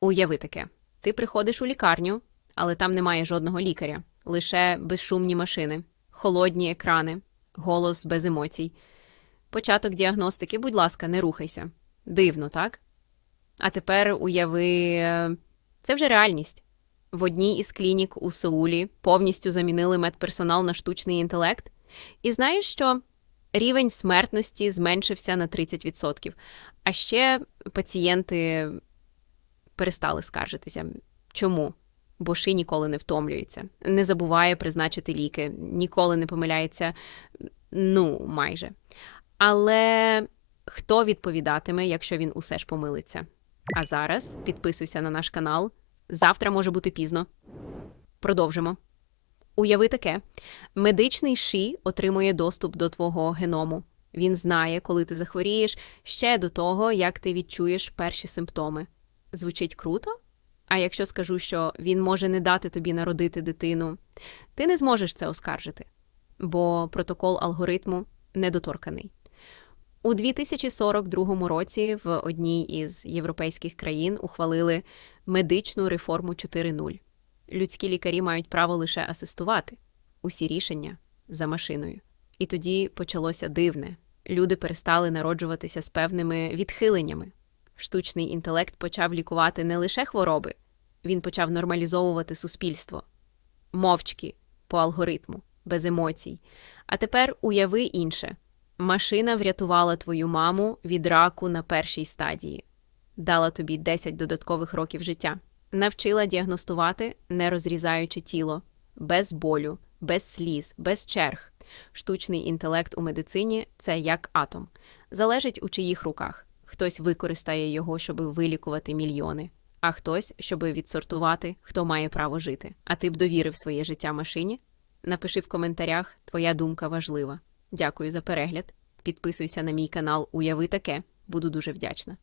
Уяви таке: ти приходиш у лікарню, але там немає жодного лікаря, лише безшумні машини, холодні екрани, голос без емоцій. Початок діагностики, будь ласка, не рухайся. Дивно, так? А тепер уяви, е, це вже реальність. В одній із клінік у Сеулі повністю замінили медперсонал на штучний інтелект. І знаєш що? Рівень смертності зменшився на 30%. А ще пацієнти перестали скаржитися. Чому? Бо ши ніколи не втомлюється, не забуває призначити ліки, ніколи не помиляється, ну, майже. Але хто відповідатиме, якщо він усе ж помилиться? А зараз підписуйся на наш канал. Завтра може бути пізно. Продовжимо. Уяви таке: медичний ШІ отримує доступ до твого геному. Він знає, коли ти захворієш, ще до того, як ти відчуєш перші симптоми. Звучить круто? А якщо скажу, що він може не дати тобі народити дитину, ти не зможеш це оскаржити, бо протокол алгоритму недоторканий. У 2042 році в одній із європейських країн ухвалили медичну реформу 4.0. Людські лікарі мають право лише асистувати усі рішення за машиною. І тоді почалося дивне. Люди перестали народжуватися з певними відхиленнями. Штучний інтелект почав лікувати не лише хвороби, він почав нормалізовувати суспільство мовчки по алгоритму, без емоцій. А тепер уяви інше: машина врятувала твою маму від раку на першій стадії, дала тобі 10 додаткових років життя, навчила діагностувати, не розрізаючи тіло, без болю, без сліз, без черг. Штучний інтелект у медицині це як атом, залежить у чиїх руках. Хтось використає його, щоб вилікувати мільйони, а хтось, щоб відсортувати, хто має право жити. А ти б довірив своє життя машині? Напиши в коментарях, твоя думка важлива. Дякую за перегляд. Підписуйся на мій канал Уяви таке. Буду дуже вдячна.